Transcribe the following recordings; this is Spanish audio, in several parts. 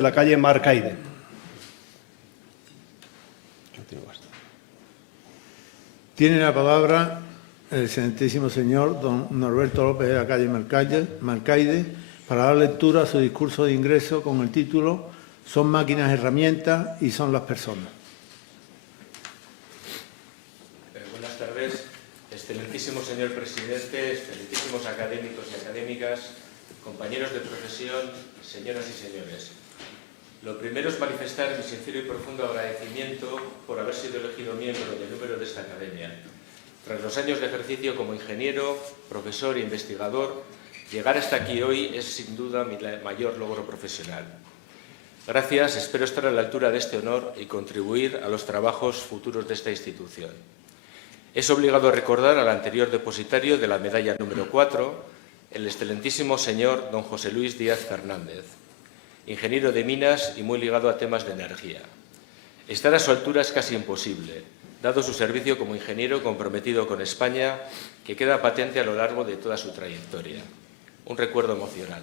de la calle Marcaide. Tiene la palabra el excelentísimo señor don Norberto López de la calle Marcaide para dar lectura a su discurso de ingreso con el título "Son máquinas, herramientas y son las personas". Buenas tardes, excelentísimo señor presidente, excelentísimos académicos y académicas, compañeros de profesión, señoras y señores. Lo primero es manifestar mi sincero y profundo agradecimiento por haber sido elegido miembro del número de esta academia. Tras los años de ejercicio como ingeniero, profesor e investigador, llegar hasta aquí hoy es sin duda mi mayor logro profesional. Gracias, espero estar a la altura de este honor y contribuir a los trabajos futuros de esta institución. Es obligado recordar al anterior depositario de la medalla número 4, el excelentísimo señor don José Luis Díaz Fernández, ingeniero de minas y muy ligado a temas de energía. Estar a su altura es casi imposible, dado su servicio como ingeniero comprometido con España, que queda patente a lo largo de toda su trayectoria. Un recuerdo emocional.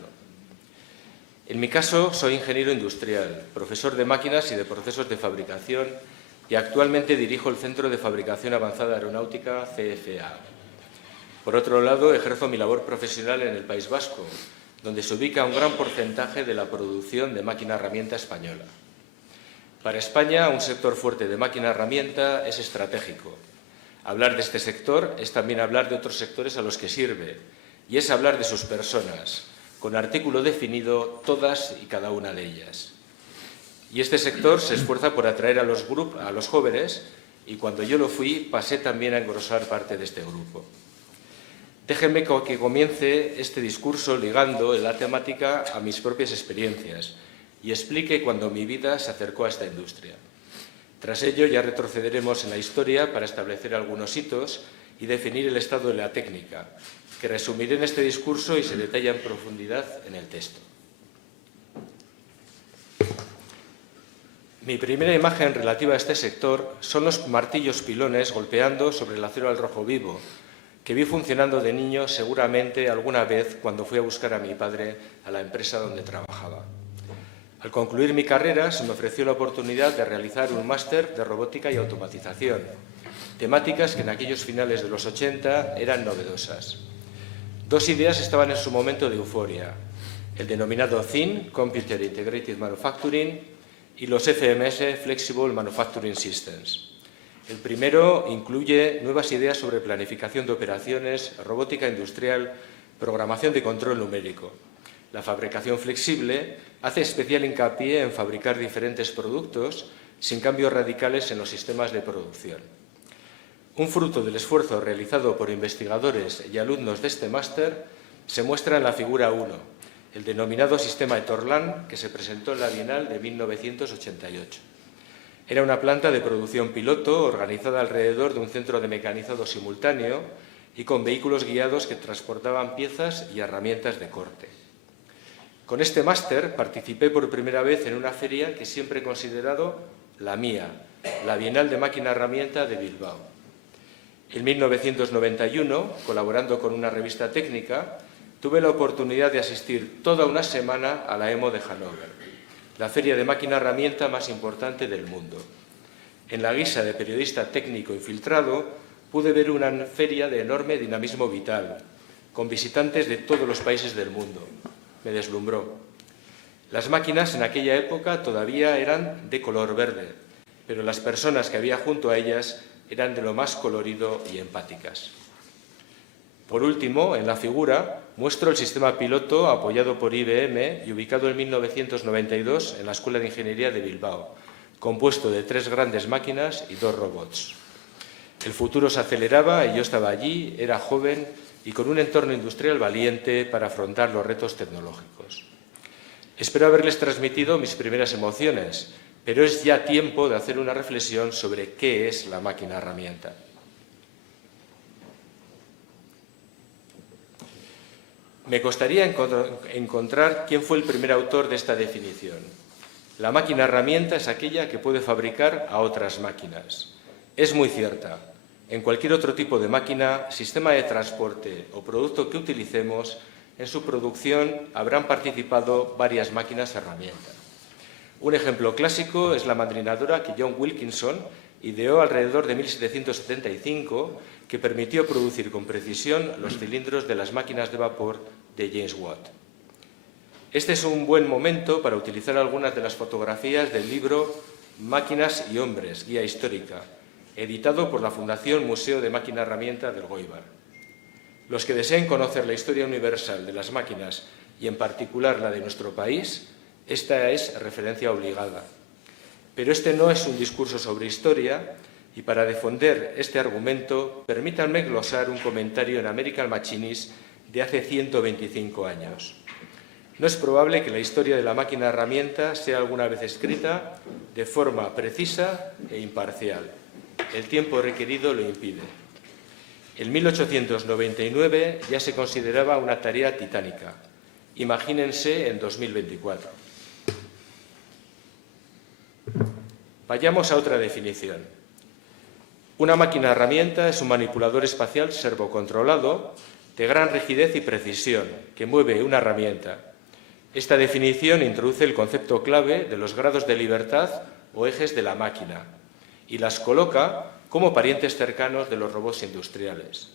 En mi caso, soy ingeniero industrial, profesor de máquinas y de procesos de fabricación y actualmente dirijo el Centro de Fabricación Avanzada Aeronáutica CFA. Por otro lado, ejerzo mi labor profesional en el País Vasco, donde se ubica un gran porcentaje de la producción de máquina-herramienta española. Para España, un sector fuerte de máquina-herramienta es estratégico. Hablar de este sector es también hablar de otros sectores a los que sirve, y es hablar de sus personas, con artículo definido todas y cada una de ellas. Y este sector se esfuerza por atraer a los jóvenes, y cuando yo lo fui, pasé también a engrosar parte de este grupo. Déjenme que comience este discurso ligando la temática a mis propias experiencias y explique cuando mi vida se acercó a esta industria. Tras ello ya retrocederemos en la historia para establecer algunos hitos y definir el estado de la técnica, que resumiré en este discurso y se detalla en profundidad en el texto. Mi primera imagen relativa a este sector son los martillos pilones golpeando sobre el acero al rojo vivo, que vi funcionando de niño seguramente alguna vez cuando fui a buscar a mi padre a la empresa donde trabajaba. Al concluir mi carrera se me ofreció la oportunidad de realizar un máster de robótica y automatización, temáticas que en aquellos finales de los 80 eran novedosas. Dos ideas estaban en su momento de euforia, el denominado CIM, Computer Integrated Manufacturing, y los FMS, Flexible Manufacturing Systems. El primero incluye nuevas ideas sobre planificación de operaciones, robótica industrial, programación de control numérico. La fabricación flexible hace especial hincapié en fabricar diferentes productos sin cambios radicales en los sistemas de producción. Un fruto del esfuerzo realizado por investigadores y alumnos de este máster se muestra en la figura 1, el denominado sistema Etorlan, que se presentó en la Bienal de 1988. Era una planta de producción piloto organizada alrededor de un centro de mecanizado simultáneo y con vehículos guiados que transportaban piezas y herramientas de corte. Con este máster participé por primera vez en una feria que siempre he considerado la mía, la Bienal de Máquina-Herramienta de Bilbao. En 1991, colaborando con una revista técnica, tuve la oportunidad de asistir toda una semana a la EMO de Hannover, la feria de máquina-herramienta más importante del mundo. En la guisa de periodista técnico infiltrado, pude ver una feria de enorme dinamismo vital, con visitantes de todos los países del mundo. Me deslumbró. Las máquinas en aquella época todavía eran de color verde, pero las personas que había junto a ellas eran de lo más colorido y empáticas. Por último, en la figura, muestro el sistema piloto apoyado por IBM y ubicado en 1992 en la Escuela de Ingeniería de Bilbao, compuesto de 3 grandes máquinas y 2 robots. El futuro se aceleraba y yo estaba allí, era joven y con un entorno industrial valiente para afrontar los retos tecnológicos. Espero haberles transmitido mis primeras emociones, pero es ya tiempo de hacer una reflexión sobre qué es la máquina-herramienta. Me costaría encontrar quién fue el primer autor de esta definición. La máquina-herramienta es aquella que puede fabricar a otras máquinas. Es muy cierta. En cualquier otro tipo de máquina, sistema de transporte o producto que utilicemos, en su producción habrán participado varias máquinas-herramienta. Un ejemplo clásico es la madrinadora que John Wilkinson ideó alrededor de 1775, que permitió producir con precisión los cilindros de las máquinas de vapor de James Watt. Este es un buen momento para utilizar algunas de las fotografías del libro Máquinas y hombres, guía histórica, editado por la Fundación Museo de Máquina Herramienta del Goibar. Los que deseen conocer la historia universal de las máquinas y en particular la de nuestro país, esta es referencia obligada. Pero este no es un discurso sobre historia y para defender este argumento permítanme glosar un comentario en American Machinis de hace 125 años. No es probable que la historia de la máquina herramienta sea alguna vez escrita de forma precisa e imparcial. El tiempo requerido lo impide. En 1899 ya se consideraba una tarea titánica. Imagínense en 2024. Vayamos a otra definición. Una máquina herramienta es un manipulador espacial servocontrolado de gran rigidez y precisión que mueve una herramienta. Esta definición introduce el concepto clave de los grados de libertad o ejes de la máquina y las coloca como parientes cercanos de los robots industriales.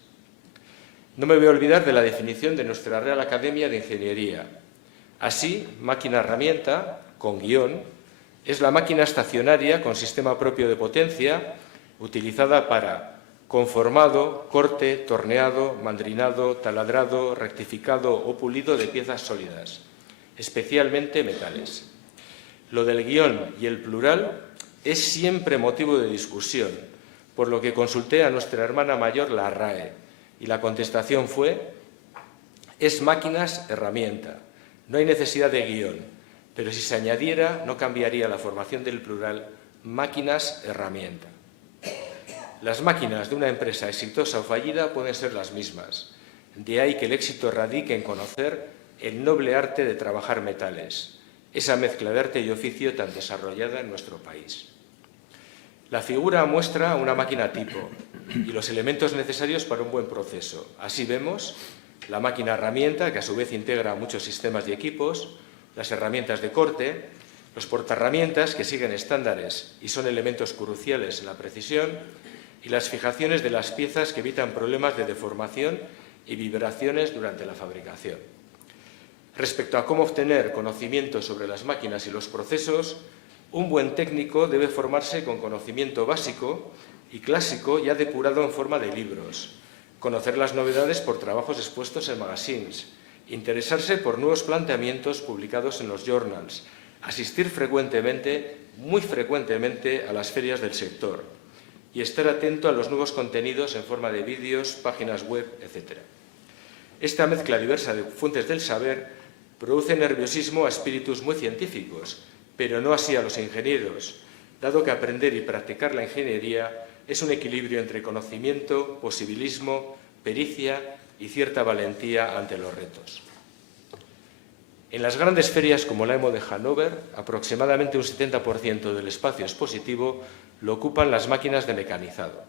No me voy a olvidar de la definición de nuestra Real Academia de Ingeniería. Así, máquina-herramienta, con guión, es la máquina estacionaria con sistema propio de potencia utilizada para conformado, corte, torneado, mandrinado, taladrado, rectificado o pulido de piezas sólidas, especialmente metales. Lo del guión y el plural es siempre motivo de discusión, por lo que consulté a nuestra hermana mayor, la RAE, y la contestación fue: es máquinas-herramienta. No hay necesidad de guión, pero si se añadiera no cambiaría la formación del plural máquinas-herramienta. Las máquinas de una empresa exitosa o fallida pueden ser las mismas. De ahí que el éxito radique en conocer el noble arte de trabajar metales, esa mezcla de arte y oficio tan desarrollada en nuestro país. La figura muestra una máquina tipo y los elementos necesarios para un buen proceso. Así vemos la máquina herramienta, que a su vez integra muchos sistemas y equipos, las herramientas de corte, los portaherramientas, que siguen estándares y son elementos cruciales en la precisión, y las fijaciones de las piezas que evitan problemas de deformación y vibraciones durante la fabricación. Respecto a cómo obtener conocimiento sobre las máquinas y los procesos, un buen técnico debe formarse con conocimiento básico y clásico ya depurado en forma de libros, conocer las novedades por trabajos expuestos en magazines, interesarse por nuevos planteamientos publicados en los journals, asistir frecuentemente, muy frecuentemente, a las ferias del sector y estar atento a los nuevos contenidos en forma de vídeos, páginas web, etc. Esta mezcla diversa de fuentes del saber produce nerviosismo a espíritus muy científicos, pero no así a los ingenieros, dado que aprender y practicar la ingeniería es un equilibrio entre conocimiento, posibilismo, pericia y cierta valentía ante los retos. En las grandes ferias como la EMO de Hannover, aproximadamente un 70% del espacio expositivo lo ocupan las máquinas de mecanizado.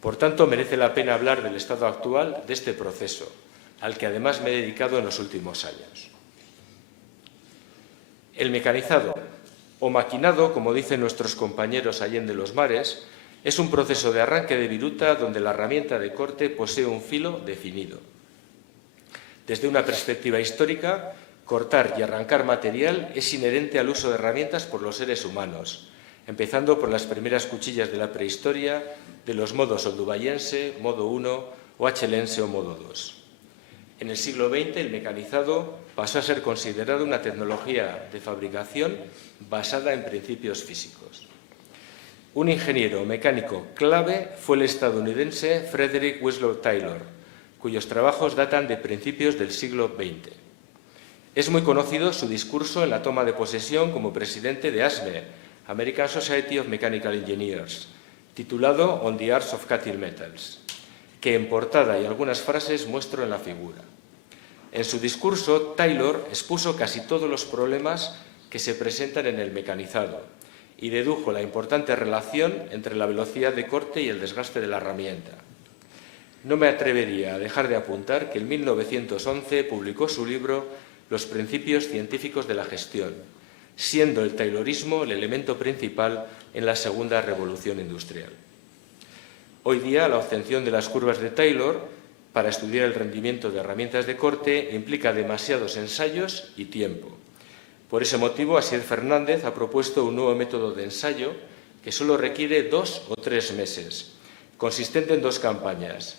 Por tanto, merece la pena hablar del estado actual de este proceso, al que además me he dedicado en los últimos años. El mecanizado, o maquinado, como dicen nuestros compañeros allende los mares, es un proceso de arranque de viruta donde la herramienta de corte posee un filo definido. Desde una perspectiva histórica, cortar y arrancar material es inherente al uso de herramientas por los seres humanos, empezando por las primeras cuchillas de la prehistoria, de los modos oldubayense, modo 1 o achelense o modo 2. En el siglo XX, el mecanizado pasó a ser considerado una tecnología de fabricación basada en principios físicos. Un ingeniero mecánico clave fue el estadounidense Frederick Winslow Taylor, cuyos trabajos datan de principios del siglo XX. Es muy conocido su discurso en la toma de posesión como presidente de ASME, American Society of Mechanical Engineers, titulado On the Arts of Cutting Metals, que en portada y algunas frases muestro en la figura. En su discurso, Taylor expuso casi todos los problemas que se presentan en el mecanizado y dedujo la importante relación entre la velocidad de corte y el desgaste de la herramienta. No me atrevería a dejar de apuntar que en 1911 publicó su libro Los principios científicos de la gestión, siendo el taylorismo el elemento principal en la segunda revolución industrial. Hoy día, la obtención de las curvas de Taylor para estudiar el rendimiento de herramientas de corte implica demasiados ensayos y tiempo. Por ese motivo, Asier Fernández ha propuesto un nuevo método de ensayo que solo requiere 2 o 3 meses, consistente en 2 campañas.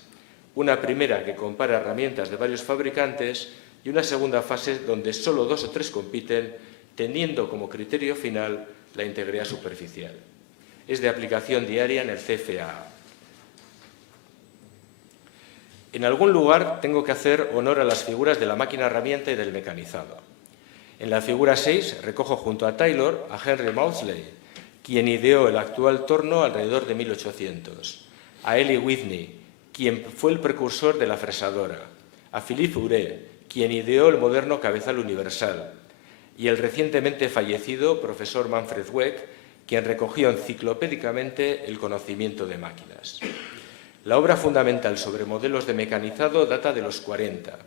Una primera que compara herramientas de varios fabricantes y una segunda fase donde solo 2 o 3 compiten, teniendo como criterio final la integridad superficial. Es de aplicación diaria en el CFA. En algún lugar tengo que hacer honor a las figuras de la máquina herramienta y del mecanizado. En la figura 6 recojo junto a Taylor a Henry Maudslay, quien ideó el actual torno alrededor de 1800, a Eli Whitney, quien fue el precursor de la fresadora, a Philippe Uret, quien ideó el moderno cabezal universal, y el recientemente fallecido profesor Manfred Weck, quien recogió enciclopédicamente el conocimiento de máquinas. La obra fundamental sobre modelos de mecanizado data de los 40.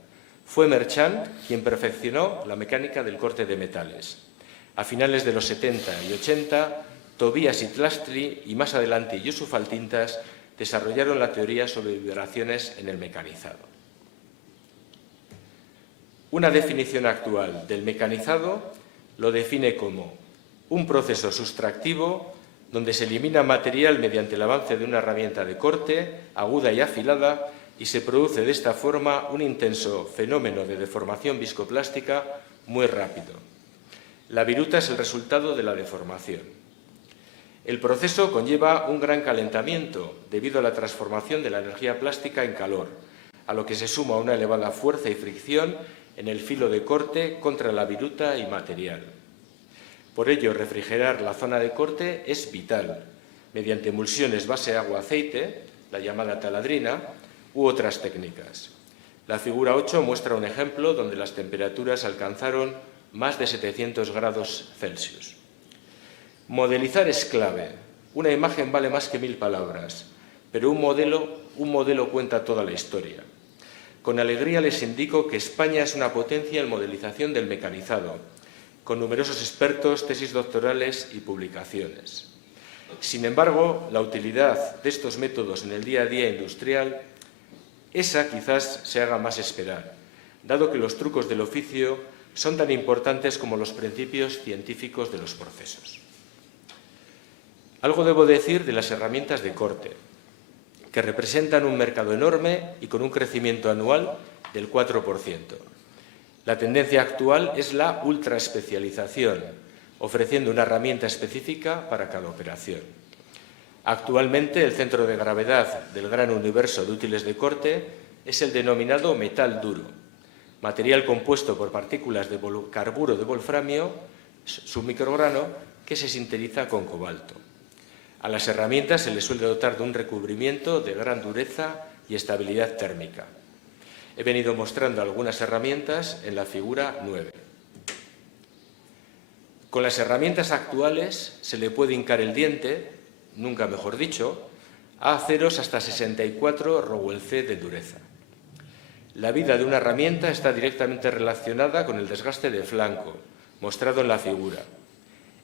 Fue Merchant quien perfeccionó la mecánica del corte de metales. A finales de los 70 y 80, Tobias y Tlastri y más adelante Yusuf Altintas desarrollaron la teoría sobre vibraciones en el mecanizado. Una definición actual del mecanizado lo define como un proceso sustractivo donde se elimina material mediante el avance de una herramienta de corte aguda y afilada y se produce de esta forma un intenso fenómeno de deformación viscoplástica muy rápido. La viruta es el resultado de la deformación. El proceso conlleva un gran calentamiento debido a la transformación de la energía plástica en calor, a lo que se suma una elevada fuerza y fricción en el filo de corte contra la viruta y material. Por ello, refrigerar la zona de corte es vital, mediante emulsiones base agua-aceite, la llamada taladrina, u otras técnicas. La figura 8 muestra un ejemplo donde las temperaturas alcanzaron más de 700 grados Celsius. Modelizar es clave. Una imagen vale más que 1000 palabras, pero un modelo cuenta toda la historia. Con alegría les indico que España es una potencia en modelización del mecanizado, con numerosos expertos, tesis doctorales y publicaciones. Sin embargo, la utilidad de estos métodos en el día a día industrial, esa quizás se haga más esperar, dado que los trucos del oficio son tan importantes como los principios científicos de los procesos. Algo debo decir de las herramientas de corte, que representan un mercado enorme y con un crecimiento anual del 4%. La tendencia actual es la ultraespecialización, ofreciendo una herramienta específica para cada operación. Actualmente, el centro de gravedad del gran universo de útiles de corte es el denominado metal duro, material compuesto por partículas de carburo de wolframio, submicrograno, que se sintetiza con cobalto. A las herramientas se les suele dotar de un recubrimiento de gran dureza y estabilidad térmica. He venido mostrando algunas herramientas en la figura 9. Con las herramientas actuales se le puede hincar el diente, nunca mejor dicho, a aceros hasta 64 Rowell C de dureza. La vida de una herramienta está directamente relacionada con el desgaste de flanco, mostrado en la figura.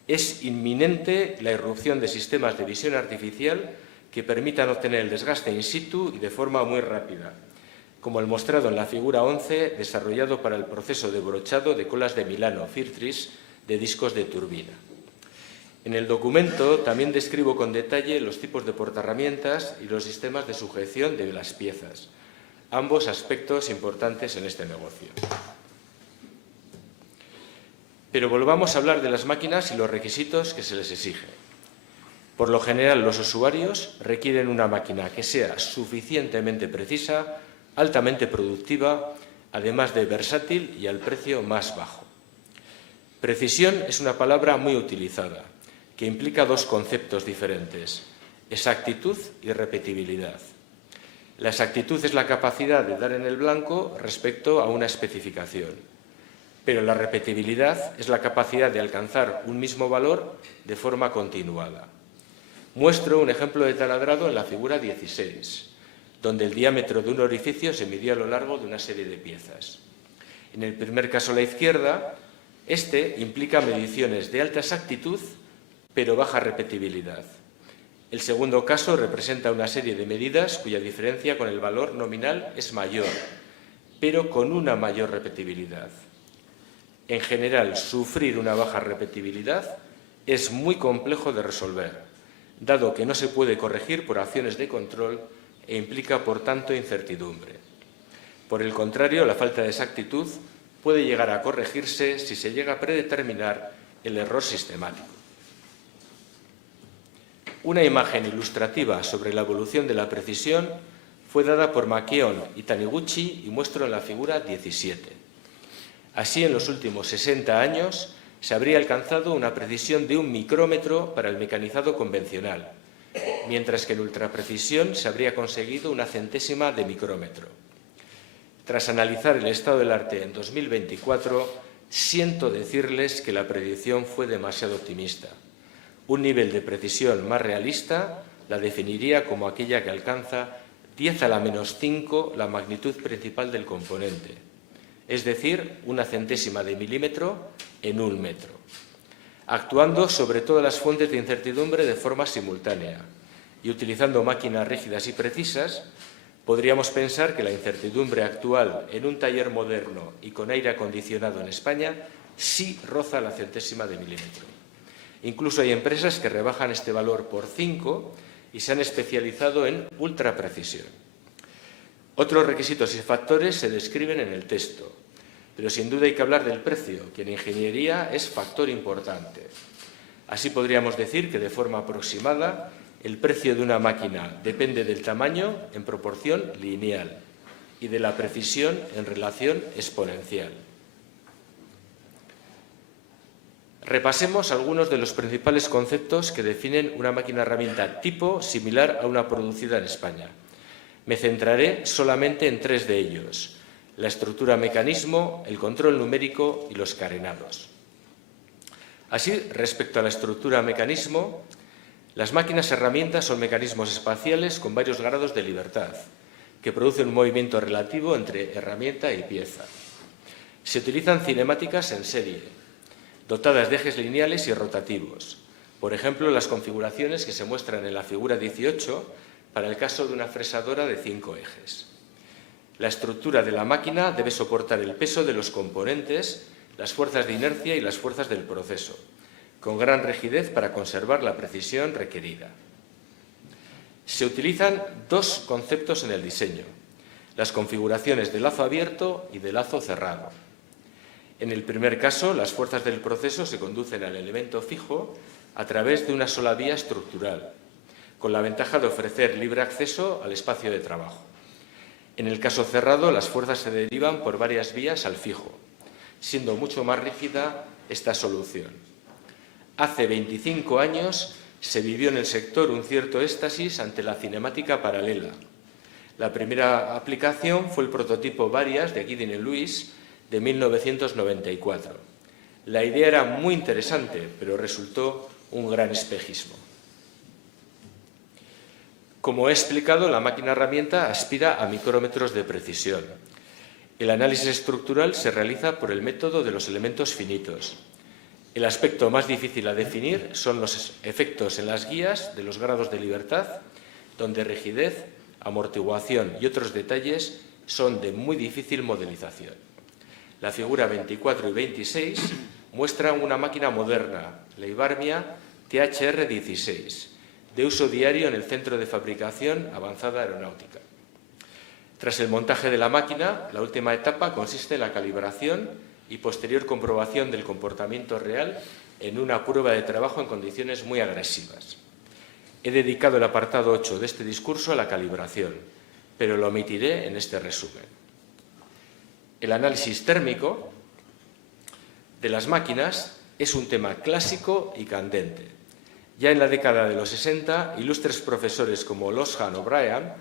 Es inminente la irrupción de sistemas de visión artificial que permitan obtener el desgaste in situ y de forma muy rápida, como el mostrado en la figura 11, desarrollado para el proceso de brochado de colas de Milano Firtris de discos de turbina. En el documento también describo con detalle los tipos de portaherramientas y los sistemas de sujeción de las piezas, ambos aspectos importantes en este negocio. Pero volvamos a hablar de las máquinas y los requisitos que se les exige. Por lo general, los usuarios requieren una máquina que sea suficientemente precisa, altamente productiva, además de versátil y al precio más bajo. Precisión es una palabra muy utilizada, que implica dos conceptos diferentes: exactitud y repetibilidad. La exactitud es la capacidad de dar en el blanco respecto a una especificación, pero la repetibilidad es la capacidad de alcanzar un mismo valor de forma continuada. Muestro un ejemplo de taladrado en la figura 16, donde el diámetro de un orificio se midió a lo largo de una serie de piezas. En el primer caso, a la izquierda, Este implica mediciones de alta exactitud, pero baja repetibilidad. El segundo caso representa una serie de medidas cuya diferencia con el valor nominal es mayor, pero con una mayor repetibilidad. En general, sufrir una baja repetibilidad es muy complejo de resolver, dado que no se puede corregir por acciones de control e implica, por tanto, incertidumbre. Por el contrario, la falta de exactitud puede llegar a corregirse si se llega a predeterminar el error sistemático. Una imagen ilustrativa sobre la evolución de la precisión fue dada por Makeon y Taniguchi y muestro en la figura 17. Así, en los últimos 60 años, se habría alcanzado una precisión de 1 micrómetro para el mecanizado convencional, mientras que en ultraprecisión se habría conseguido una centésima de micrómetro. Tras analizar el estado del arte en 2024, siento decirles que la predicción fue demasiado optimista. Un nivel de precisión más realista la definiría como aquella que alcanza 10 a la menos 5 la magnitud principal del componente, es decir, una centésima de milímetro en 1 metro, actuando sobre todas las fuentes de incertidumbre de forma simultánea y utilizando máquinas rígidas y precisas. Podríamos pensar que la incertidumbre actual en un taller moderno y con aire acondicionado en España sí roza la centésima de milímetro. Incluso hay empresas que rebajan este valor por 5 y se han especializado en ultraprecisión. Otros requisitos y factores se describen en el texto, pero sin duda hay que hablar del precio, que en ingeniería es factor importante. Así podríamos decir que de forma aproximada el precio de una máquina depende del tamaño en proporción lineal y de la precisión en relación exponencial. Repasemos algunos de los principales conceptos que definen una máquina herramienta tipo similar a una producida en España. Me centraré solamente en 3 de ellos: la estructura mecanismo, el control numérico y los carenados. Así, respecto a la estructura mecanismo, las máquinas herramientas son mecanismos espaciales con varios grados de libertad, que producen un movimiento relativo entre herramienta y pieza. Se utilizan cinemáticas en serie, dotadas de ejes lineales y rotativos. Por ejemplo, las configuraciones que se muestran en la figura 18 para el caso de una fresadora de 5 ejes. La estructura de la máquina debe soportar el peso de los componentes, las fuerzas de inercia y las fuerzas del proceso, con gran rigidez para conservar la precisión requerida. Se utilizan 2 conceptos en el diseño: las configuraciones de lazo abierto y de lazo cerrado. En el primer caso, las fuerzas del proceso se conducen al elemento fijo a través de una sola vía estructural, con la ventaja de ofrecer libre acceso al espacio de trabajo. En el caso cerrado, las fuerzas se derivan por varias vías al fijo, siendo mucho más rígida esta solución. Hace 25 años se vivió en el sector un cierto éxtasis ante la cinemática paralela. La primera aplicación fue el prototipo Varias de Gideon Lewis de 1994. La idea era muy interesante, pero resultó un gran espejismo. Como he explicado, la máquina herramienta aspira a micrómetros de precisión. El análisis estructural se realiza por el método de los elementos finitos. El aspecto más difícil a definir son los efectos en las guías de los grados de libertad, donde rigidez, amortiguación y otros detalles son de muy difícil modelización. La figura 24 y 26 muestran una máquina moderna, la Ibarmia THR-16, de uso diario en el Centro de Fabricación Avanzada Aeronáutica. Tras el montaje de la máquina, la última etapa consiste en la calibración y posterior comprobación del comportamiento real en una prueba de trabajo en condiciones muy agresivas. He dedicado el apartado 8 de este discurso a la calibración, pero lo omitiré en este resumen. El análisis térmico de las máquinas es un tema clásico y candente. Ya en la década de los 60, ilustres profesores como Loshan o Bryan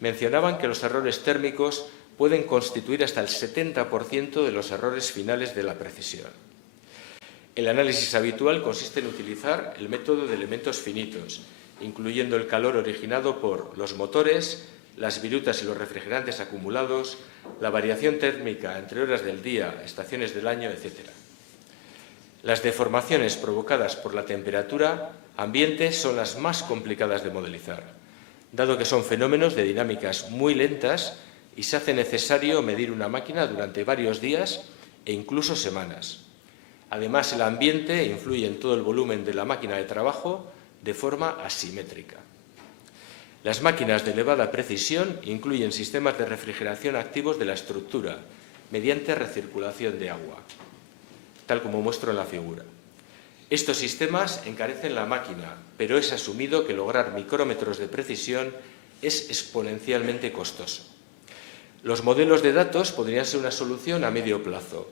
mencionaban que los errores térmicos pueden constituir hasta el 70% de los errores finales de la precisión. El análisis habitual consiste en utilizar el método de elementos finitos, incluyendo el calor originado por los motores, las virutas y los refrigerantes acumulados, la variación térmica entre horas del día, estaciones del año, etc. Las deformaciones provocadas por la temperatura ambiente son las más complicadas de modelizar, dado que son fenómenos de dinámicas muy lentas y se hace necesario medir una máquina durante varios días e incluso semanas. Además, el ambiente influye en todo el volumen de la máquina de trabajo de forma asimétrica. Las máquinas de elevada precisión incluyen sistemas de refrigeración activos de la estructura mediante recirculación de agua, tal como muestro en la figura. Estos sistemas encarecen la máquina, pero es asumido que lograr micrómetros de precisión es exponencialmente costoso. Los modelos de datos podrían ser una solución a medio plazo.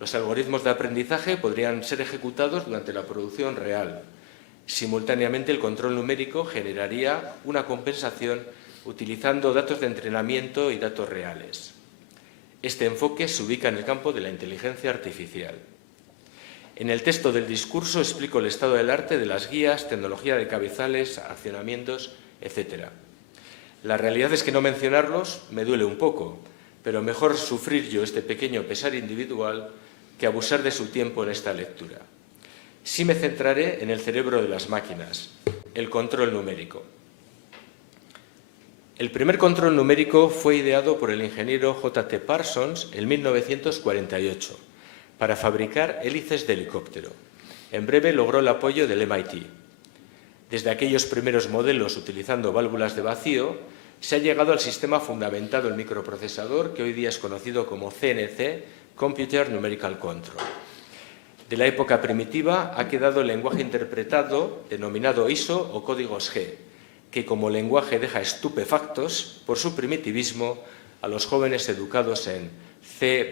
Los algoritmos de aprendizaje podrían ser ejecutados durante la producción real. Simultáneamente, el control numérico generaría una compensación utilizando datos de entrenamiento y datos reales. Este enfoque se ubica en el campo de la inteligencia artificial. En el texto del discurso explico el estado del arte de las guías, tecnología de cabezales, accionamientos, etc. La realidad es que no mencionarlos me duele un poco, pero mejor sufrir yo este pequeño pesar individual que abusar de su tiempo en esta lectura. Sí me centraré en el cerebro de las máquinas, el control numérico. El primer control numérico fue ideado por el ingeniero J.T. Parsons en 1948 para fabricar hélices de helicóptero. En breve logró el apoyo del MIT. Desde aquellos primeros modelos utilizando válvulas de vacío, se ha llegado al sistema fundamentado en microprocesador que hoy día es conocido como CNC, Computer Numerical Control. De la época primitiva ha quedado el lenguaje interpretado denominado ISO o códigos G, que como lenguaje deja estupefactos por su primitivismo a los jóvenes educados en C++,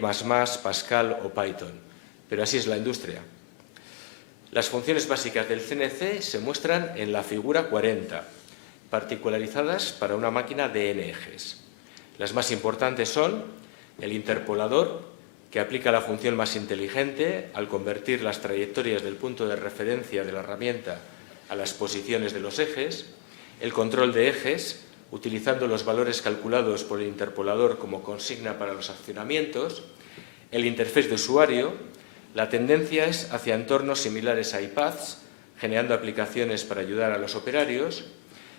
Pascal o Python. Pero así es la industria. Las funciones básicas del CNC se muestran en la figura 40, particularizadas para una máquina de n ejes. Las más importantes son el interpolador, que aplica la función más inteligente al convertir las trayectorias del punto de referencia de la herramienta a las posiciones de los ejes, el control de ejes, utilizando los valores calculados por el interpolador como consigna para los accionamientos, el interfaz de usuario. La tendencia es hacia entornos similares a iPads, generando aplicaciones para ayudar a los operarios,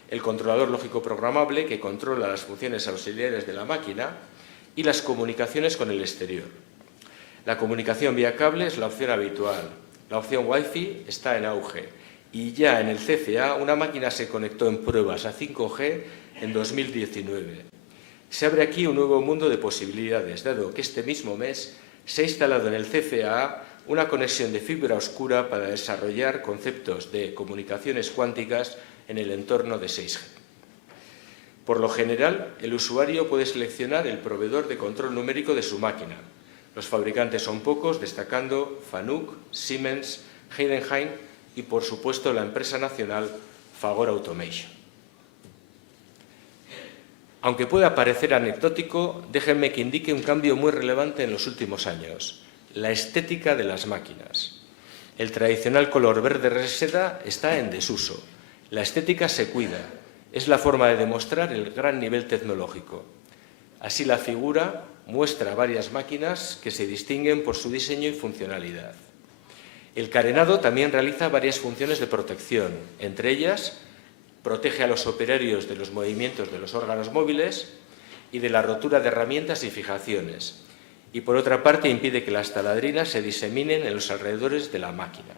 el controlador lógico programable, que controla las funciones auxiliares de la máquina, y las comunicaciones con el exterior. La comunicación vía cable es la opción habitual. La opción Wi-Fi está en auge y ya en el CFA una máquina se conectó en pruebas a 5G en 2019. Se abre aquí un nuevo mundo de posibilidades, dado que este mismo mes se ha instalado en el CFA una conexión de fibra oscura para desarrollar conceptos de comunicaciones cuánticas en el entorno de 6G. Por lo general, el usuario puede seleccionar el proveedor de control numérico de su máquina. Los fabricantes son pocos, destacando Fanuc, Siemens, Heidenhain y, por supuesto, la empresa nacional Fagor Automation. Aunque pueda parecer anecdótico, déjenme que indique un cambio muy relevante en los últimos años: la estética de las máquinas. El tradicional color verde seda está en desuso. La estética se cuida. Es la forma de demostrar el gran nivel tecnológico. Así, la figura muestra varias máquinas que se distinguen por su diseño y funcionalidad. El carenado también realiza varias funciones de protección. Entre ellas, protege a los operarios de los movimientos de los órganos móviles y de la rotura de herramientas y fijaciones. Y, por otra parte, impide que las taladrinas se diseminen en los alrededores de la máquina.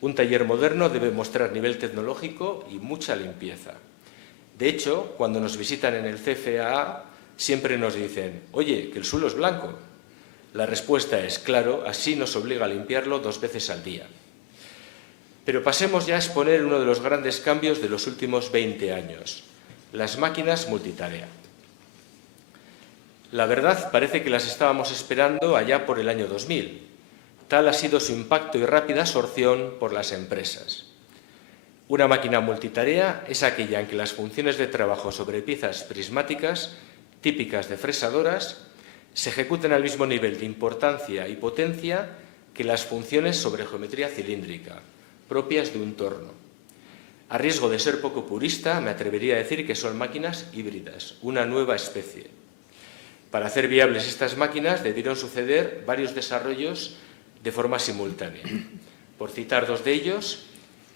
Un taller moderno debe mostrar nivel tecnológico y mucha limpieza. De hecho, cuando nos visitan en el CFA, siempre nos dicen: «Oye, que el suelo es blanco». La respuesta es: claro, así nos obliga a limpiarlo 2 veces al día. Pero pasemos ya a exponer uno de los grandes cambios de los últimos 20 años: las máquinas multitarea. La verdad, parece que las estábamos esperando allá por el año 2000. Tal ha sido su impacto y rápida absorción por las empresas. Una máquina multitarea es aquella en que las funciones de trabajo sobre piezas prismáticas, típicas de fresadoras, se ejecutan al mismo nivel de importancia y potencia que las funciones sobre geometría cilíndrica, propias de un torno. A riesgo de ser poco purista, me atrevería a decir que son máquinas híbridas, una nueva especie. Para hacer viables estas máquinas debieron suceder varios desarrollos de forma simultánea. Por citar dos de ellos,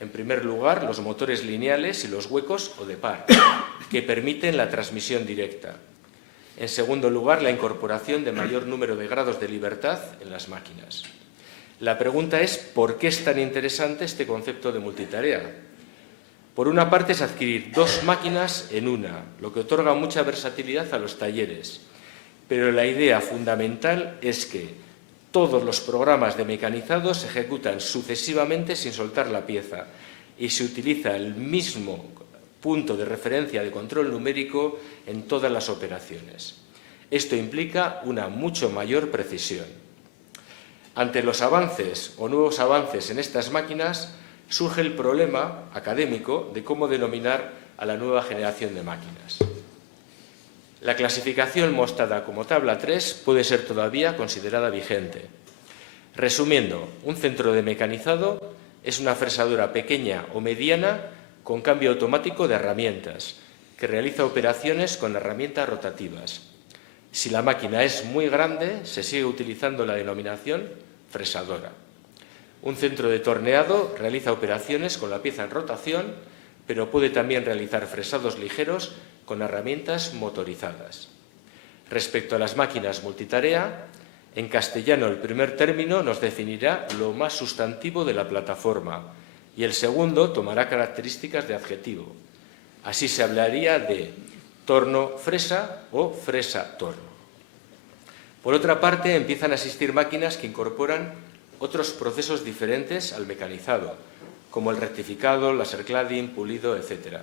en primer lugar, los motores lineales y los huecos o de par, que permiten la transmisión directa. En segundo lugar, la incorporación de mayor número de grados de libertad en las máquinas. La pregunta es, ¿por qué es tan interesante este concepto de multitarea? Por una parte, es adquirir dos máquinas en una, lo que otorga mucha versatilidad a los talleres. Pero la idea fundamental es que todos los programas de mecanizado se ejecutan sucesivamente sin soltar la pieza y se utiliza el mismo punto de referencia de control numérico en todas las operaciones. Esto implica una mucho mayor precisión. Ante los avances o nuevos avances en estas máquinas, surge el problema académico de cómo denominar a la nueva generación de máquinas. La clasificación mostrada como tabla 3 puede ser todavía considerada vigente. Resumiendo, un centro de mecanizado es una fresadora pequeña o mediana con cambio automático de herramientas, que realiza operaciones con herramientas rotativas. Si la máquina es muy grande, se sigue utilizando la denominación fresadora. Un centro de torneado realiza operaciones con la pieza en rotación, pero puede también realizar fresados ligeros con herramientas motorizadas. Respecto a las máquinas multitarea, en castellano el primer término nos definirá lo más sustantivo de la plataforma y el segundo tomará características de adjetivo. Así se hablaría de torno-fresa o fresa-torno. Por otra parte, empiezan a existir máquinas que incorporan otros procesos diferentes al mecanizado, como el rectificado, láser cladding, pulido, etc.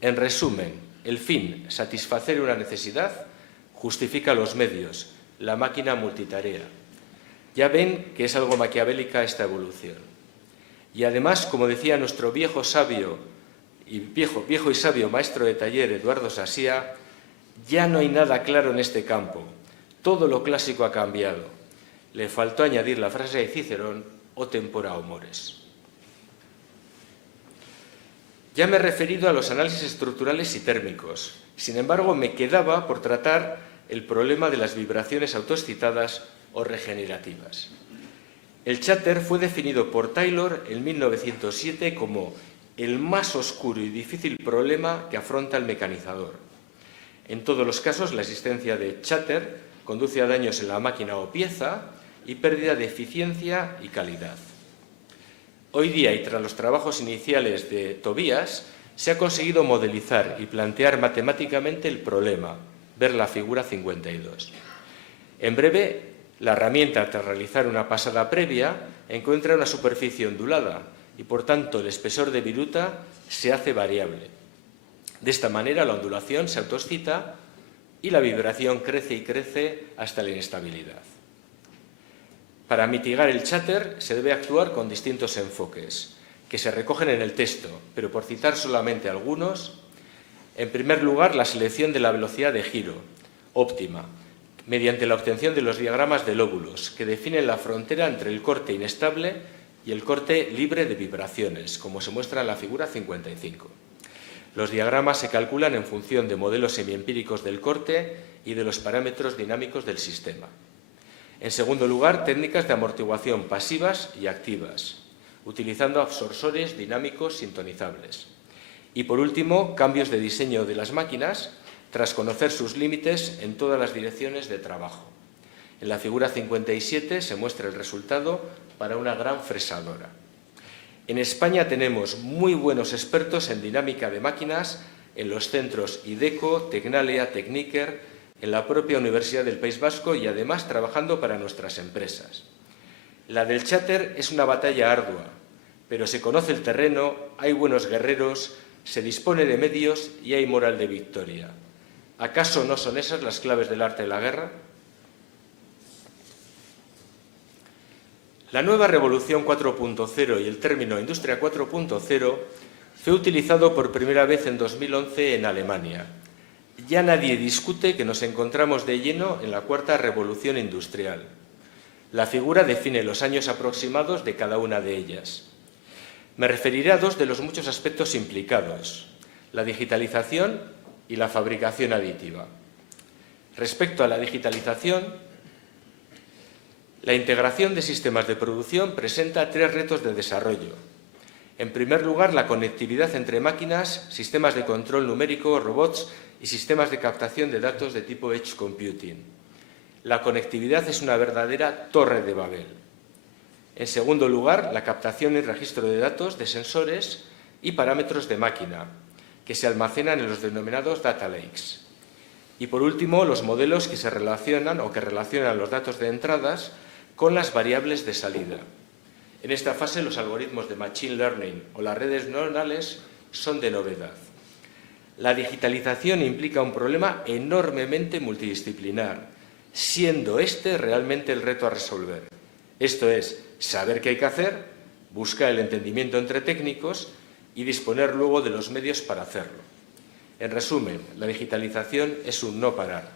En resumen, el fin, satisfacer una necesidad, justifica los medios, la máquina multitarea. Ya ven que es algo maquiavélica esta evolución. Y además, como decía nuestro viejo y sabio maestro de taller Eduardo Sasía, ya no hay nada claro en este campo. Todo lo clásico ha cambiado. Le faltó añadir la frase de Cicerón, o tempora o mores. Ya me he referido a los análisis estructurales y térmicos. Sin embargo, me quedaba por tratar el problema de las vibraciones autoexcitadas o regenerativas. El cháter fue definido por Taylor en 1907 como el más oscuro y difícil problema que afronta el mecanizador. En todos los casos, la existencia de cháter conduce a daños en la máquina o pieza y pérdida de eficiencia y calidad. Hoy día, y tras los trabajos iniciales de Tobías, se ha conseguido modelizar y plantear matemáticamente el problema, ver la figura 52. En breve, la herramienta, tras realizar una pasada previa, encuentra una superficie ondulada y, por tanto, el espesor de viruta se hace variable. De esta manera, la ondulación se autoexcita y la vibración crece y crece hasta la inestabilidad. Para mitigar el cháter se debe actuar con distintos enfoques, que se recogen en el texto, pero por citar solamente algunos, en primer lugar, la selección de la velocidad de giro óptima, mediante la obtención de los diagramas de lóbulos, que definen la frontera entre el corte inestable y el corte libre de vibraciones, como se muestra en la figura 55. Los diagramas se calculan en función de modelos semiempíricos del corte y de los parámetros dinámicos del sistema. En segundo lugar, técnicas de amortiguación pasivas y activas, utilizando absorsores dinámicos sintonizables. Y por último, cambios de diseño de las máquinas tras conocer sus límites en todas las direcciones de trabajo. En la figura 57 se muestra el resultado para una gran fresadora. En España tenemos muy buenos expertos en dinámica de máquinas en los centros IDECO, Tecnalia, Techniker, en la propia Universidad del País Vasco y además trabajando para nuestras empresas. La del cháter es una batalla ardua, pero se conoce el terreno, hay buenos guerreros, se dispone de medios y hay moral de victoria. ¿Acaso no son esas las claves del arte de la guerra? La nueva Revolución 4.0 y el término Industria 4.0 fue utilizado por primera vez en 2011 en Alemania. Ya nadie discute que nos encontramos de lleno en la cuarta revolución industrial. La figura define los años aproximados de cada una de ellas. Me referiré a dos de los muchos aspectos implicados: la digitalización y la fabricación aditiva. Respecto a la digitalización, La integración de sistemas de producción presenta 3 retos de desarrollo. En primer lugar, la conectividad entre máquinas, sistemas de control numérico, robots y sistemas de captación de datos de tipo Edge Computing. La conectividad es una verdadera torre de Babel. En segundo lugar, la captación y registro de datos de sensores y parámetros de máquina, que se almacenan en los denominados data lakes. Y por último, los modelos que se relacionan o que relacionan los datos de entradas con las variables de salida. En esta fase, los algoritmos de Machine Learning o las redes neuronales son de novedad. La digitalización implica un problema enormemente multidisciplinar, siendo este realmente el reto a resolver. Esto es, saber qué hay que hacer, buscar el entendimiento entre técnicos y disponer luego de los medios para hacerlo. En resumen, la digitalización es un no parar.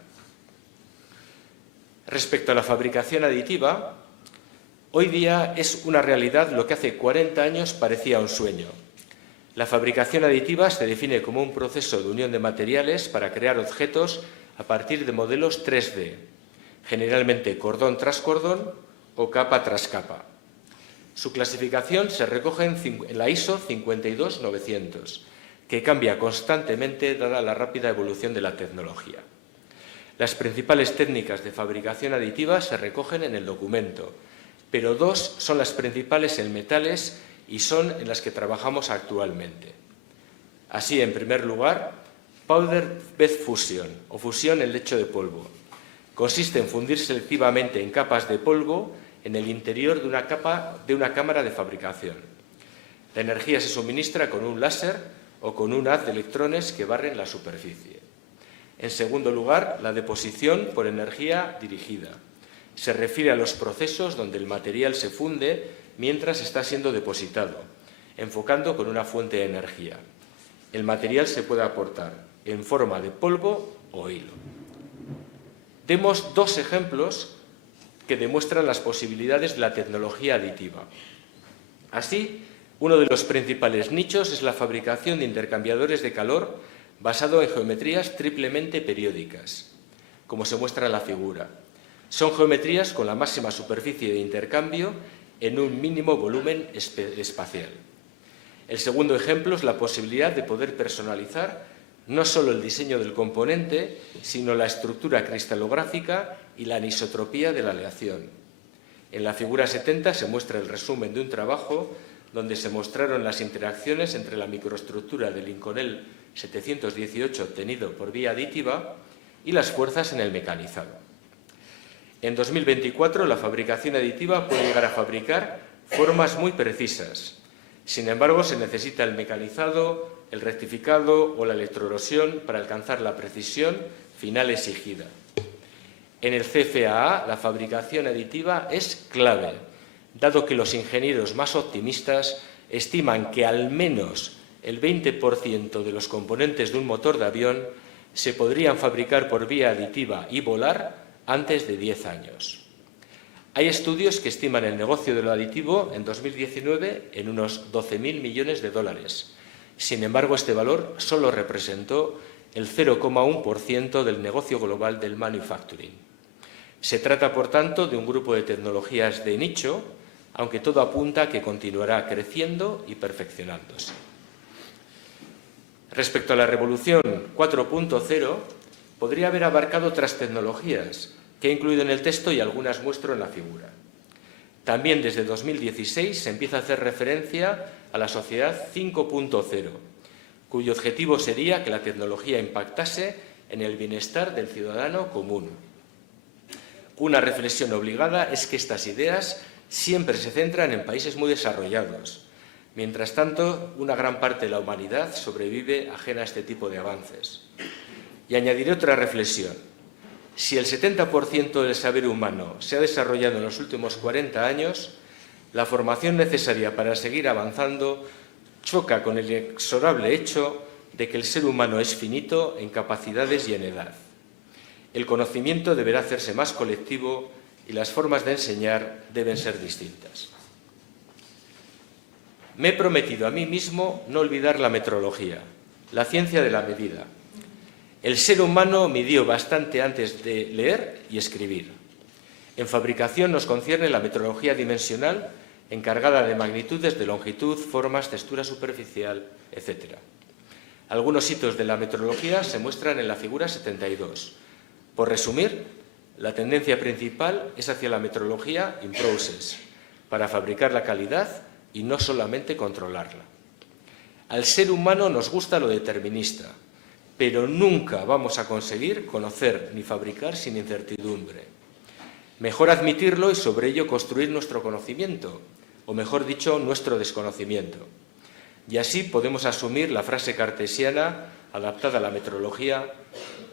Respecto a la fabricación aditiva, hoy día es una realidad lo que hace 40 años parecía un sueño. La fabricación aditiva se define como un proceso de unión de materiales para crear objetos a partir de modelos 3D, generalmente cordón tras cordón o capa tras capa. Su clasificación se recoge en la ISO 52900, que cambia constantemente dada la rápida evolución de la tecnología. Las principales técnicas de fabricación aditiva se recogen en el documento, pero 2 son las principales en metales y son en las que trabajamos actualmente. Así, en primer lugar, Powder Bed Fusion o fusión en lecho de polvo. Consiste en fundir selectivamente en capas de polvo en el interior de una cámara de fabricación. La energía se suministra con un láser o con un haz de electrones que barren la superficie. En segundo lugar, la deposición por energía dirigida. Se refiere a los procesos donde el material se funde mientras está siendo depositado, enfocando con una fuente de energía. El material se puede aportar en forma de polvo o hilo. Demos 2 ejemplos que demuestran las posibilidades de la tecnología aditiva. Así, uno de los principales nichos es la fabricación de intercambiadores de calor basado en geometrías triplemente periódicas, como se muestra en la figura. Son geometrías con la máxima superficie de intercambio en un mínimo volumen espacial. El segundo ejemplo es la posibilidad de poder personalizar no solo el diseño del componente, sino la estructura cristalográfica y la anisotropía de la aleación. En la figura 70 se muestra el resumen de un trabajo donde se mostraron las interacciones entre la microestructura del Inconel 718 obtenido por vía aditiva y las fuerzas en el mecanizado. En 2024, la fabricación aditiva puede llegar a fabricar formas muy precisas. Sin embargo, se necesita el mecanizado, el rectificado o la electroerosión para alcanzar la precisión final exigida. En el CFAA, la fabricación aditiva es clave, dado que los ingenieros más optimistas estiman que al menos el 20% de los componentes de un motor de avión se podrían fabricar por vía aditiva y volar antes de 10 años. Hay estudios que estiman el negocio de lo aditivo en 2019 en unos 12.000 millones de dólares. Sin embargo, este valor solo representó el 0,1% del negocio global del manufacturing. Se trata, por tanto, de un grupo de tecnologías de nicho, aunque todo apunta a que continuará creciendo y perfeccionándose. Respecto a la revolución 4.0, podría haber abarcado otras tecnologías que he incluido en el texto y algunas muestro en la figura. También desde 2016 se empieza a hacer referencia a la sociedad 5.0, cuyo objetivo sería que la tecnología impactase en el bienestar del ciudadano común. Una reflexión obligada es que estas ideas siempre se centran en países muy desarrollados. Mientras tanto, una gran parte de la humanidad sobrevive ajena a este tipo de avances. Y añadiré otra reflexión. Si el 70% del saber humano se ha desarrollado en los últimos 40 años, la formación necesaria para seguir avanzando choca con el inexorable hecho de que el ser humano es finito en capacidades y en edad. El conocimiento deberá hacerse más colectivo y las formas de enseñar deben ser distintas. Me he prometido a mí mismo no olvidar la metrología, la ciencia de la medida. El ser humano midió bastante antes de leer y escribir. En fabricación nos concierne la metrología dimensional, encargada de magnitudes de longitud, formas, textura superficial, etc. Algunos hitos de la metrología se muestran en la figura 72. Por resumir, la tendencia principal es hacia la metrología in process, para fabricar la calidad y no solamente controlarla. Al ser humano nos gusta lo determinista, pero nunca vamos a conseguir conocer ni fabricar sin incertidumbre. Mejor admitirlo y sobre ello construir nuestro conocimiento, o mejor dicho, nuestro desconocimiento. Y así podemos asumir la frase cartesiana adaptada a la metrología: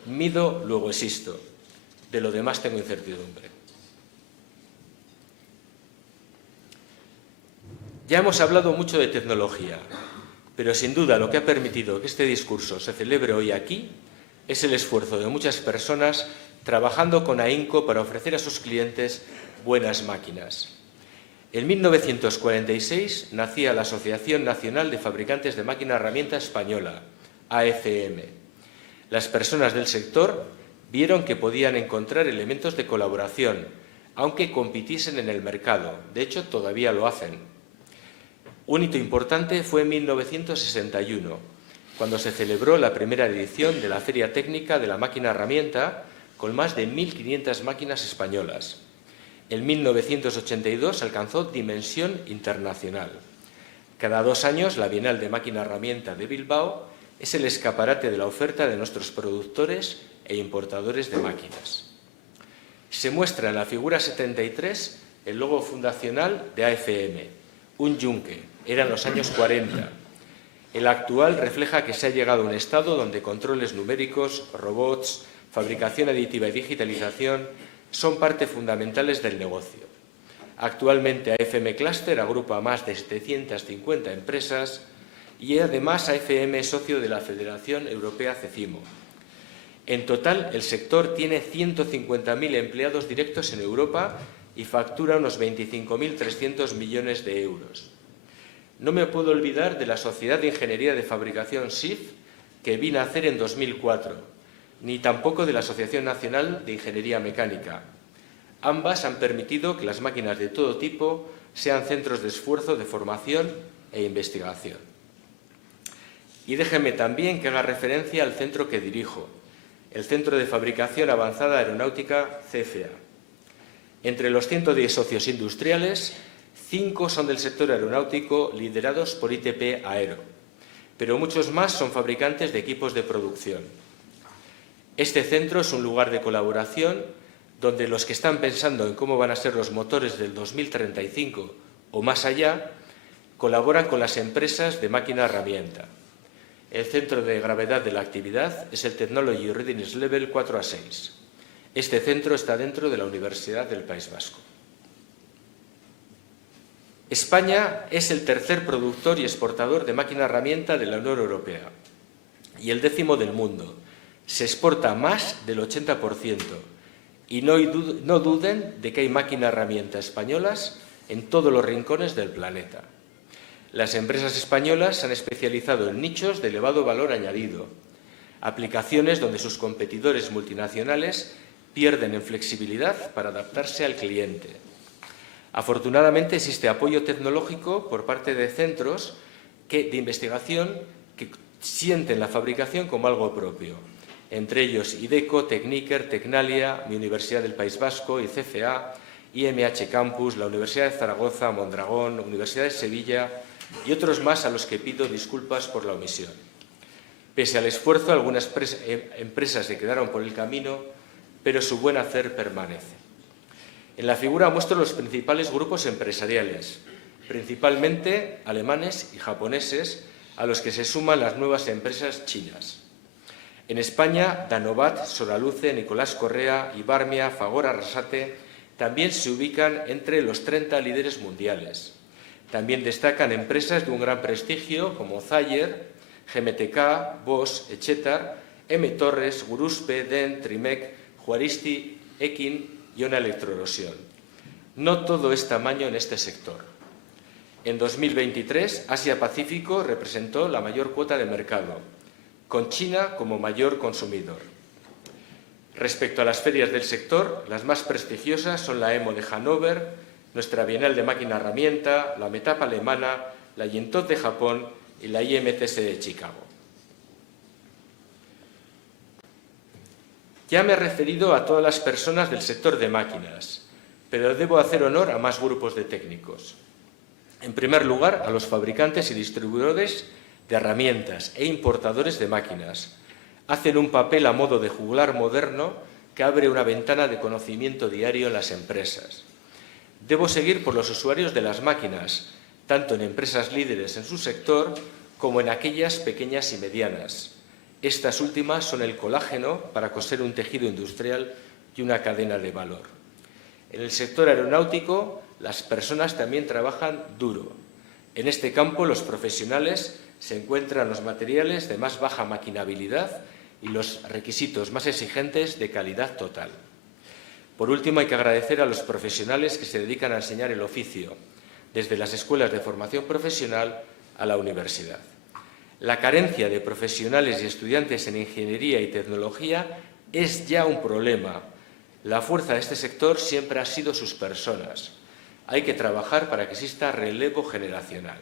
mido, luego existo. De lo demás tengo incertidumbre. Ya hemos hablado mucho de tecnología, pero sin duda lo que ha permitido que este discurso se celebre hoy aquí es el esfuerzo de muchas personas trabajando con ahínco para ofrecer a sus clientes buenas máquinas. En 1946 nacía la Asociación Nacional de Fabricantes de Máquina Herramienta Española, AFM. Las personas del sector vieron que podían encontrar elementos de colaboración, aunque compitiesen en el mercado. De hecho, todavía lo hacen. Un hito importante fue en 1961, cuando se celebró la primera edición de la Feria Técnica de la Máquina Herramienta, con más de 1.500 máquinas españolas. En 1982 alcanzó dimensión internacional. Cada 2 años, la Bienal de Máquina Herramienta de Bilbao es el escaparate de la oferta de nuestros productores e importadores de máquinas. Se muestra en la figura 73 el logo fundacional de AFM, un yunque, eran los años 40. El actual refleja que se ha llegado a un estado donde controles numéricos, robots, fabricación aditiva y digitalización son parte fundamentales del negocio. Actualmente AFM Cluster agrupa a más de 750 empresas y además AFM es socio de la Federación Europea CECIMO. En total, el sector tiene 150.000 empleados directos en Europa y factura unos 25.300 millones de euros. No me puedo olvidar de la Sociedad de Ingeniería de Fabricación SIF, que vi nacer en 2004, ni tampoco de la Asociación Nacional de Ingeniería Mecánica. Ambas han permitido que las máquinas de todo tipo sean centros de esfuerzo de formación e investigación. Y déjenme también que haga referencia al centro que dirijo, el Centro de Fabricación Avanzada Aeronáutica CFA. Entre los 110 socios industriales, 5 son del sector aeronáutico liderados por ITP Aero, pero muchos más son fabricantes de equipos de producción. Este centro es un lugar de colaboración donde los que están pensando en cómo van a ser los motores del 2035 o más allá, colaboran con las empresas de máquina herramienta. El centro de gravedad de la actividad es el Technology Readiness Level 4 a 6. Este centro está dentro de la Universidad del País Vasco. España es el tercer productor y exportador de máquina herramienta de la Unión Europea y el 10º del mundo. Se exporta más del 80% y no duden de que hay máquina herramienta españolas en todos los rincones del planeta. Las empresas españolas se han especializado en nichos de elevado valor añadido, aplicaciones donde sus competidores multinacionales pierden en flexibilidad para adaptarse al cliente. Afortunadamente existe apoyo tecnológico por parte de centros de investigación que sienten la fabricación como algo propio, entre ellos IDECO, Tecniker, Tecnalia, mi Universidad del País Vasco, ICFA, IMH Campus, la Universidad de Zaragoza, Mondragón, Universidad de Sevilla y otros más a los que pido disculpas por la omisión. Pese al esfuerzo, algunas empresas se quedaron por el camino, pero su buen hacer permanece. En la figura muestro los principales grupos empresariales, principalmente alemanes y japoneses, a los que se suman las nuevas empresas chinas. En España, Danovat, Soraluce, Nicolás Correa, Ibarmia, Fagor Arrasate también se ubican entre los 30 líderes mundiales. También destacan empresas de un gran prestigio como Zayer, GMTK, Bosch, Echetar, M. Torres, Guruspe, Den, Trimec, Juaristi, Ekin y Ona Electroerosión. No todo es tamaño en este sector. En 2023, Asia-Pacífico representó la mayor cuota de mercado, con China como mayor consumidor. Respecto a las ferias del sector, las más prestigiosas son la EMO de Hannover, nuestra Bienal de Máquina Herramienta, la METAP alemana, la Yentot de Japón y la IMTS de Chicago. Ya me he referido a todas las personas del sector de máquinas, pero debo hacer honor a más grupos de técnicos. En primer lugar, a los fabricantes y distribuidores de herramientas e importadores de máquinas. Hacen un papel a modo de juglar moderno que abre una ventana de conocimiento diario en las empresas. Debo seguir por los usuarios de las máquinas, tanto en empresas líderes en su sector como en aquellas pequeñas y medianas. Estas últimas son el colágeno para coser un tejido industrial y una cadena de valor. En el sector aeronáutico, las personas también trabajan duro. En este campo, los profesionales se encuentran los materiales de más baja maquinabilidad y los requisitos más exigentes de calidad total. Por último, hay que agradecer a los profesionales que se dedican a enseñar el oficio, desde las escuelas de formación profesional a la universidad. La carencia de profesionales y estudiantes en ingeniería y tecnología es ya un problema. La fuerza de este sector siempre ha sido sus personas. Hay que trabajar para que exista relevo generacional.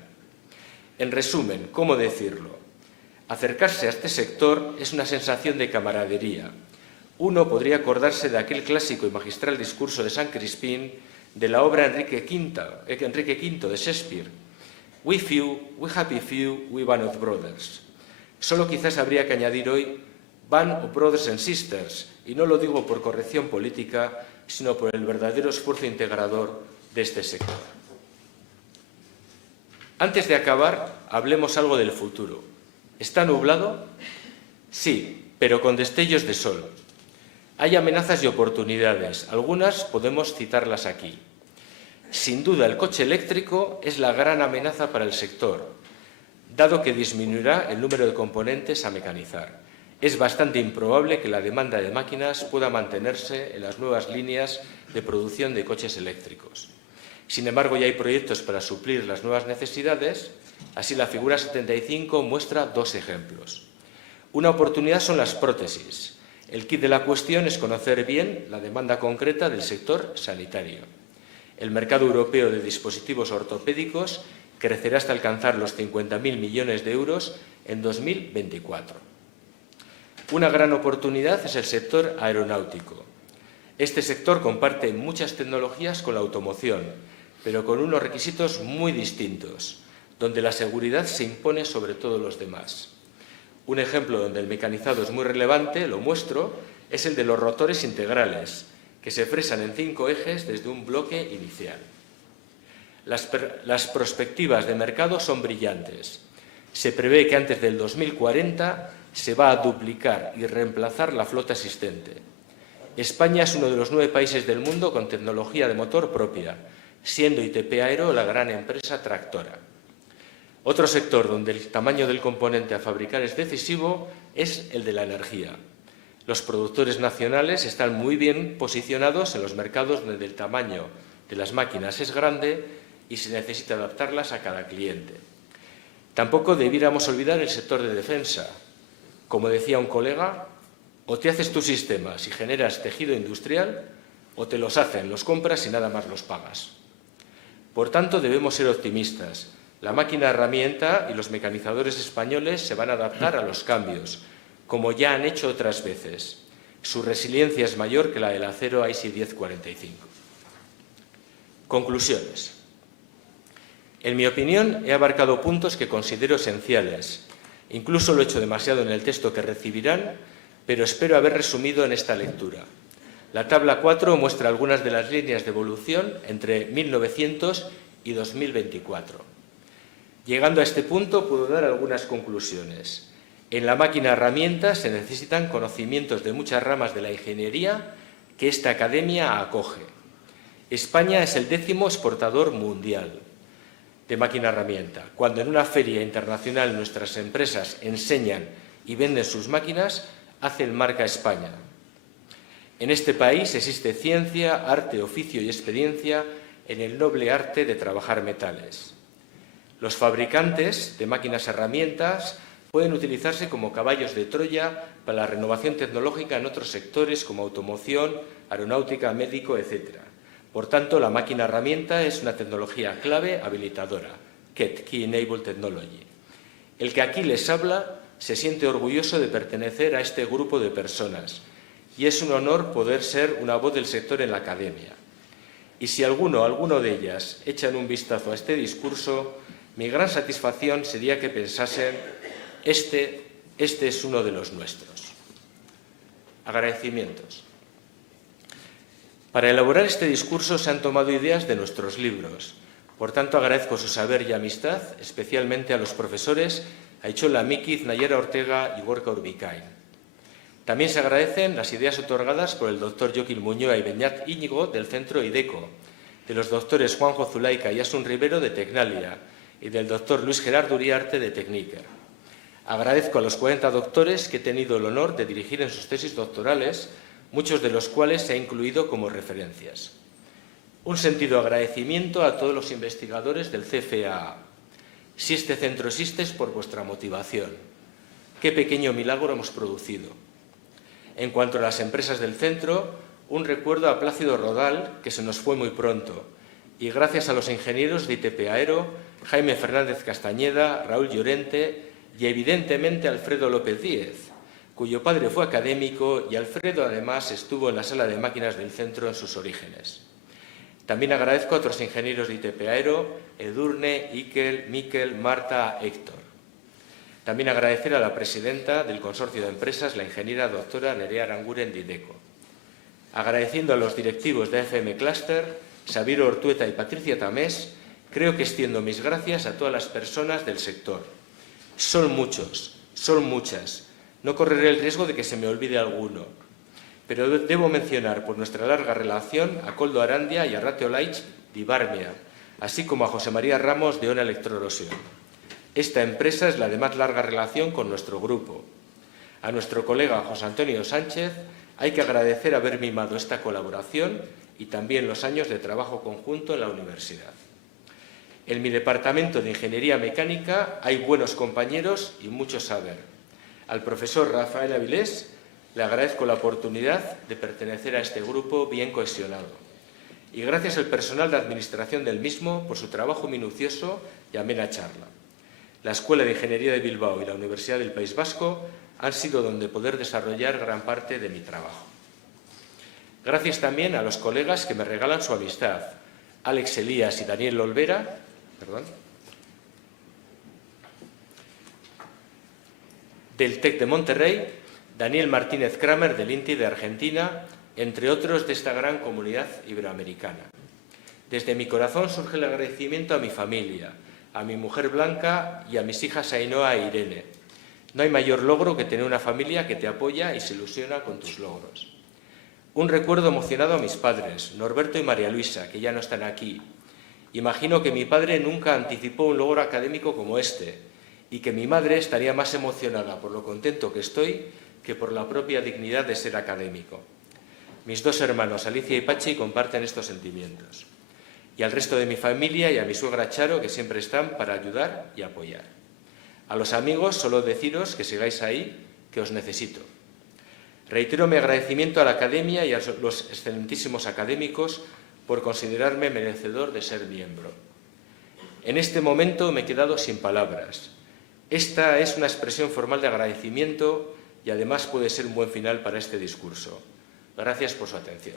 En resumen, ¿cómo decirlo? Acercarse a este sector es una sensación de camaradería. Uno podría acordarse de aquel clásico y magistral discurso de San Crispín de la obra Enrique V de Shakespeare. We few, we happy few, we band of brothers. Solo quizás habría que añadir hoy band of brothers and sisters, y no lo digo por corrección política, sino por el verdadero esfuerzo integrador de este sector. Antes de acabar, hablemos algo del futuro. ¿Está nublado? Sí, pero con destellos de sol. Hay amenazas y oportunidades. Algunas podemos citarlas aquí. Sin duda, el coche eléctrico es la gran amenaza para el sector, dado que disminuirá el número de componentes a mecanizar. Es bastante improbable que la demanda de máquinas pueda mantenerse en las nuevas líneas de producción de coches eléctricos. Sin embargo, ya hay proyectos para suplir las nuevas necesidades. Así, la figura 75 muestra dos ejemplos. Una oportunidad son las prótesis. El quid de la cuestión es conocer bien la demanda concreta del sector sanitario. El mercado europeo de dispositivos ortopédicos crecerá hasta alcanzar los 50.000 millones de euros en 2024. Una gran oportunidad es el sector aeronáutico. Este sector comparte muchas tecnologías con la automoción, pero con unos requisitos muy distintos, donde la seguridad se impone sobre todos los demás. Un ejemplo donde el mecanizado es muy relevante, lo muestro, es el de los rotores integrales, que se fresan en 5 ejes desde un bloque inicial. Las perspectivas de mercado son brillantes. Se prevé que antes del 2040 se va a duplicar y reemplazar la flota existente. España es uno de los 9 países del mundo con tecnología de motor propia, siendo ITP Aero la gran empresa tractora. Otro sector donde el tamaño del componente a fabricar es decisivo es el de la energía. Los productores nacionales están muy bien posicionados en los mercados donde el tamaño de las máquinas es grande y se necesita adaptarlas a cada cliente. Tampoco debiéramos olvidar el sector de defensa. Como decía un colega, o te haces tus sistemas y generas tejido industrial, o te los hacen, los compras y nada más los pagas. Por tanto, debemos ser optimistas. La máquina herramienta y los mecanizadores españoles se van a adaptar a los cambios, como ya han hecho otras veces. Su resiliencia es mayor que la del acero IC 1045. Conclusiones. En mi opinión, he abarcado puntos que considero esenciales. Incluso lo he hecho demasiado en el texto que recibirán, pero espero haber resumido en esta lectura. La tabla 4 muestra algunas de las líneas de evolución entre 1900 y 2024. Llegando a este punto, puedo dar algunas conclusiones. En la máquina herramienta se necesitan conocimientos de muchas ramas de la ingeniería que esta academia acoge. España es el 10º exportador mundial de máquina herramienta. Cuando en una feria internacional nuestras empresas enseñan y venden sus máquinas, hacen marca España. En este país existe ciencia, arte, oficio y experiencia en el noble arte de trabajar metales. Los fabricantes de máquinas herramientas pueden utilizarse como caballos de Troya para la renovación tecnológica en otros sectores como automoción, aeronáutica, médico, etc. Por tanto, la máquina herramienta es una tecnología clave habilitadora, KET, Key Enable Technology. El que aquí les habla se siente orgulloso de pertenecer a este grupo de personas y es un honor poder ser una voz del sector en la academia. Y si alguno de ellas echan un vistazo a este discurso, mi gran satisfacción sería que pensasen: este es uno de los nuestros. Agradecimientos. Para elaborar este discurso se han tomado ideas de nuestros libros. Por tanto, agradezco su saber y amistad, especialmente a los profesores Aichola Mikiz, Nayera Ortega y Gorka Urbikain. También se agradecen las ideas otorgadas por el doctor Joaquín Muñoa y Beñat Íñigo del Centro IDECO, de los doctores Juanjo Zulaika y Asun Rivero de Tecnalia y del doctor Luis Gerardo Uriarte de Tecniker. Agradezco a los 40 doctores que he tenido el honor de dirigir en sus tesis doctorales, muchos de los cuales se ha incluido como referencias. Un sentido agradecimiento a todos los investigadores del CFAA. Si este centro existe es por vuestra motivación. Qué pequeño milagro hemos producido. En cuanto a las empresas del centro, un recuerdo a Plácido Rodal, que se nos fue muy pronto, y gracias a los ingenieros de ITP Aero, Jaime Fernández Castañeda, Raúl Llorente y evidentemente Alfredo López Díez, cuyo padre fue académico y Alfredo además estuvo en la sala de máquinas del centro en sus orígenes. También agradezco a otros ingenieros de ITP Aero, Edurne, Ikel, Miquel, Marta, Héctor. También agradecer a la presidenta del Consorcio de Empresas, la ingeniera doctora Nerea Aranguren de IDECO. Agradeciendo a los directivos de FM Cluster, Xavier Ortueta y Patricia Tamés, creo que extiendo mis gracias a todas las personas del sector. Son muchos, son muchas. No correré el riesgo de que se me olvide alguno. Pero debo mencionar por nuestra larga relación a Koldo Arandia y a Rateo Laich de Ibarmia, así como a José María Ramos de Ona Electroerosión. Esta empresa es la de más larga relación con nuestro grupo. A nuestro colega José Antonio Sánchez hay que agradecer haber mimado esta colaboración y también los años de trabajo conjunto en la universidad. En mi departamento de Ingeniería Mecánica hay buenos compañeros y mucho saber. Al profesor Rafael Avilés le agradezco la oportunidad de pertenecer a este grupo bien cohesionado. Y gracias al personal de administración del mismo por su trabajo minucioso y amena charla. La Escuela de Ingeniería de Bilbao y la Universidad del País Vasco han sido donde poder desarrollar gran parte de mi trabajo. Gracias también a los colegas que me regalan su amistad, Alex Elías y Daniel Olvera, del TEC de Monterrey, Daniel Martínez Kramer del INTI de Argentina, entre otros de esta gran comunidad iberoamericana. Desde mi corazón surge el agradecimiento a mi familia, a mi mujer Blanca y a mis hijas Ainhoa e Irene. No hay mayor logro que tener una familia que te apoya y se ilusiona con tus logros. Un recuerdo emocionado a mis padres, Norberto y María Luisa, que ya no están aquí. Imagino que mi padre nunca anticipó un logro académico como este y que mi madre estaría más emocionada por lo contento que estoy que por la propia dignidad de ser académico. Mis dos hermanos, Alicia y Pachi, comparten estos sentimientos. Y al resto de mi familia y a mi suegra Charo, que siempre están para ayudar y apoyar. A los amigos, solo deciros que sigáis ahí, que os necesito. Reitero mi agradecimiento a la Academia y a los excelentísimos académicos por considerarme merecedor de ser miembro. En este momento me he quedado sin palabras. Esta es una expresión formal de agradecimiento y además puede ser un buen final para este discurso. Gracias por su atención.